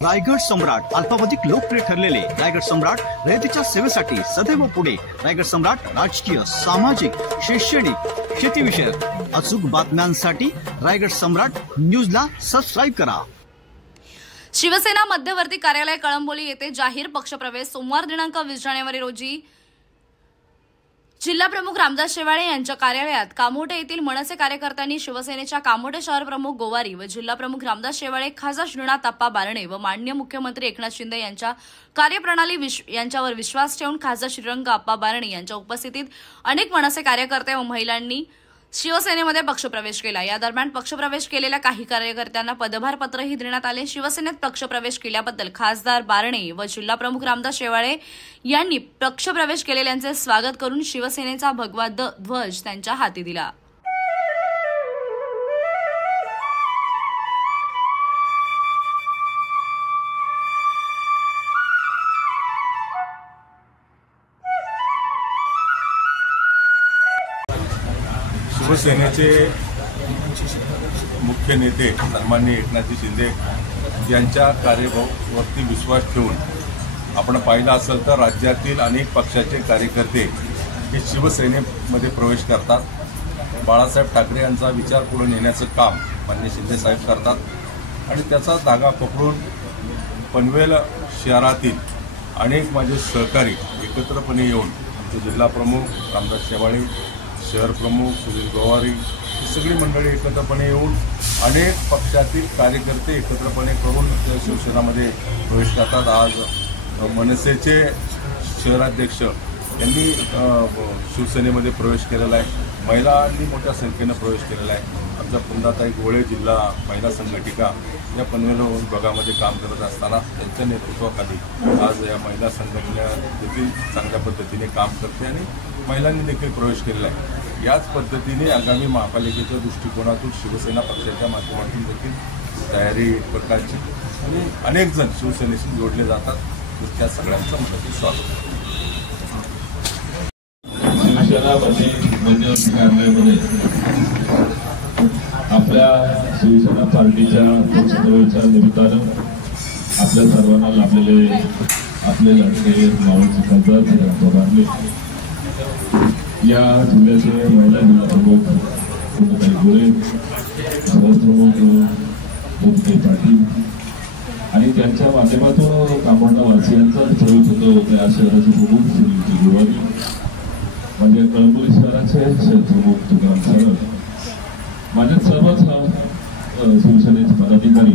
रायगड सम्राट अल्पावधिक लोकप्रिय ठरलेले रायगड सम्राट रयतेच्या सेवेसाठी सदैव पुढे। रायगड सम्राट राजकीय, सामाजिक, शैक्षणिक, शेतीविषयक अचूक बातम्यांसाठी रायगड सम्राट न्यूजला सबस्क्राइब करा। शिवसेना मध्यवर्ती कार्यालय कळंबोली येथे जाहीर पक्षप्रवेश सोमवार दिनांक 20 जानेवारी रोजी जिल्हा प्रमुख रामदास शेवाळे यांच्या कार्यालयात कामोटे येथील मनसे कार्यकर्त्यांनी शिवसेनेच्या कामोटे शहर प्रमुख गोवारी व जिल्हा प्रमुख रामदास शेवाळे, खासदार श्रीनाथ आप्पा बारणे व माननीय मुख्यमंत्री एकनाथ शिंदे यांच्या कार्यप्रणाली यांच्यावर विश्वास ठेवून खासदार श्रीरंग आप्पा बारणे यांच्या उपस्थितीत अनेक मनसे कार्यकर्ते व महिलांनी शिवसेनेमध्ये पक्षप्रवेश केला। या दरम्यान पक्षप्रवेश केलेल्या काही कार्यकर्त्यांना पदभार पत्रही देण्यात आले। शिवसेनेत पक्षप्रवेश केल्याबद्दल खासदार बारणे व जिल्हा प्रमुख रामदास शेवाळे यांनी पक्षप्रवेश केलेल्यांचे स्वागत करून शिवसेनेचा भगवा ध्वज त्यांच्या हाती दिला। शिवसेनेचे मुख्य नेते सन्माननीय एकनाथ शिंदे यांच्या कार्यावरती विश्वास ठेवून आपण पाहिलं असेल तर राज्यातील अनेक पक्षाचे कार्यकर्ते हे शिवसेनेमध्ये प्रवेश करतात। बाळासाहेब ठाकरे यांचा विचार पुढे नेण्याचं काम माननीय शिंदे साहेब करतात आणि त्याचा धागा पकडून पनवेल शहरातील अनेक माझे सहकारी एकत्रपणे येऊन आमचे जिल्हा प्रमुख रामदास शेवाळे, शहर प्रमुख सुनील गोवारी ही सगळी मंडळी एकत्रपणे येऊन अनेक पक्षातील कार्यकर्ते एकत्रपणे करून शिवसेनेमध्ये प्रवेश करतात। आज मनसेचे शहराध्यक्ष यांनी शिवसेनेमध्ये प्रवेश केलेला आहे। महिलांनी मोठ्या संख्येनं प्रवेश केलेला आहे। आमच्या पुंदाताई गोळे जिल्हा महिला संघटिका या पनवेल विभागामध्ये काम करत असताना त्यांच्या नेतृत्वाखाली आज या महिला संघटना देखील चांगल्या पद्धतीने काम करते आणि महिलांनी देखील प्रवेश केलेला आहे। याच पद्धतीने आगामी महापालिकेच्या दृष्टिकोनातून शिवसेना पक्षाच्या माध्यमातून देखील तयारी प्रकारची आणि अनेक जण शिवसेनेशी जोडले जातात। त्या सगळ्यांचं मदतीत स्वागत। आपल्या शिवसेना पार्टीच्या पक्षप्रवेशाच्या निमित्तानं आपल्या सर्वांना लाभलेले आपले लाडके मावळचे खासदार श्रीरंग बारणे, या जिल्ह्याचे महिला जिल्हा प्रमुख पुंदाताई गोळे, शहर प्रमुख मोहिते पाटील आणि त्यांच्या माध्यमातून कामोंडा वासियांचाच प्रवेश होतो त्या शहराचे प्रमुख सुनील गोवारी, म्हणजे कळंबोली शहराचे शहर प्रमुख तुकाराम सरळ, माझे सर्वच शिवसेनेचे पदाधिकारी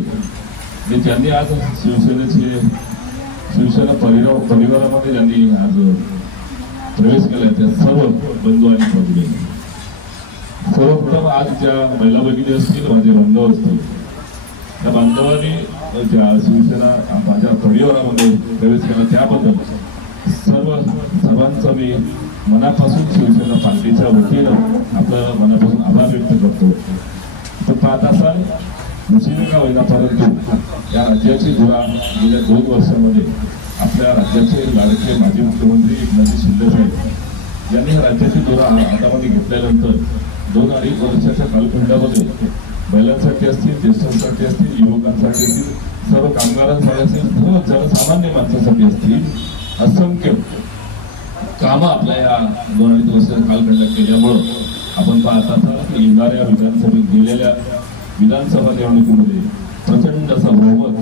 ज्यांनी आज शिवसेना परिवारामध्ये ज्यांनी आज प्रवेश केला त्या सर्व बंधू आणि भगिनी, सर्वप्रथम आज ज्या महिला भगिनी असतील, माझे बांधव असतील, त्या बांधवांनी ज्या शिवसेना माझ्या परिवारामध्ये प्रवेश केला त्याबद्दल सर्वांचा मी मनापासून शिवसेना पार्टीच्या वतीनं आपलं मनापासून आभार व्यक्त करतो। पण पाहत असाल नशिबी का होईना परंतु या राज्याची धुरा गेल्या 2 वर्षांमध्ये आपल्या राज्याचे लाडके माजी मुख्यमंत्री एकनाथ शिंदे साहेब यांनी राज्याची धुरा हातामध्ये घेतल्यानंतर 2-2.5 वर्षाच्या कालखंडामध्ये महिलांसाठी असतील, ज्येष्ठांसाठी असतील, युवकांसाठी असतील, सर्व कामगारांसाठी असतील, सर्व जनसामान्य माणसासाठी असतील असंख्य कामं आपल्या या 2-2.5 वर्षाच्या कालखंडात केल्यामुळं आपण पाहत असाल की येणाऱ्या विधानसभेत गेलेल्या विधानसभा निवडणुकीमध्ये प्रचंड असा बहुमत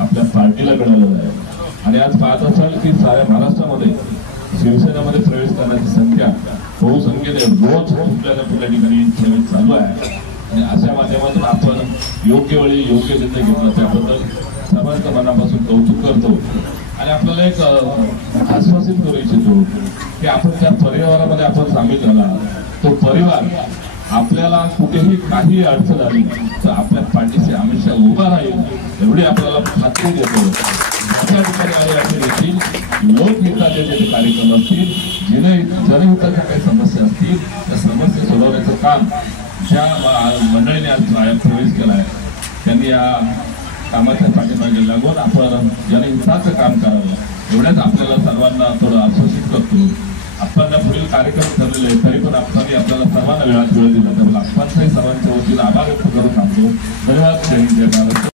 आपल्या पार्टीला मिळालेला आहे आणि आज पाहत असाल की साऱ्या महाराष्ट्रामध्ये शिवसेनेमध्ये प्रवेश करण्याची संख्या बहुसंख्येने रोज कुठल्या ठिकाणी चालू आहे आणि अशा माध्यमातून आपण योग्य वेळी योग्य निर्णय घेतला त्याबद्दल सर्वांच्या मनापासून कौतुक करतो आणि आपल्याला एक आश्वासित करू इच्छितो की आपण त्या परिवारामध्ये आपण सामील झाला, तो परिवार आपल्याला कुठेही काही अडचण आली तर आपल्या पाठीशी हमेशा उभा राहील एवढी आपल्याला खात्री देतो। अशा ठिकाणी आले देखील लोकहिताचे जे कार्यक्रम असतील, जनहिताच्या काही समस्या असतील त्या समस्या सोडवण्याचं काम ज्या मंडळीने आज प्रवेश केला आहे त्यांनी या कामाच्या पाठीमागे लागून आपण जनहिताचं काम करावं एवढ्याच आपल्याला सर्वांना थोडं आश्वासित करतो। आपल्याला पुढील कार्यक्रम ठरलेले तरी पण आपल्याला सर्वांना वेळात वेळ दिला त्यामुळे आपण सर्वांच्या वतीनं आभार व्यक्त करून थांबतो। धन्यवाद।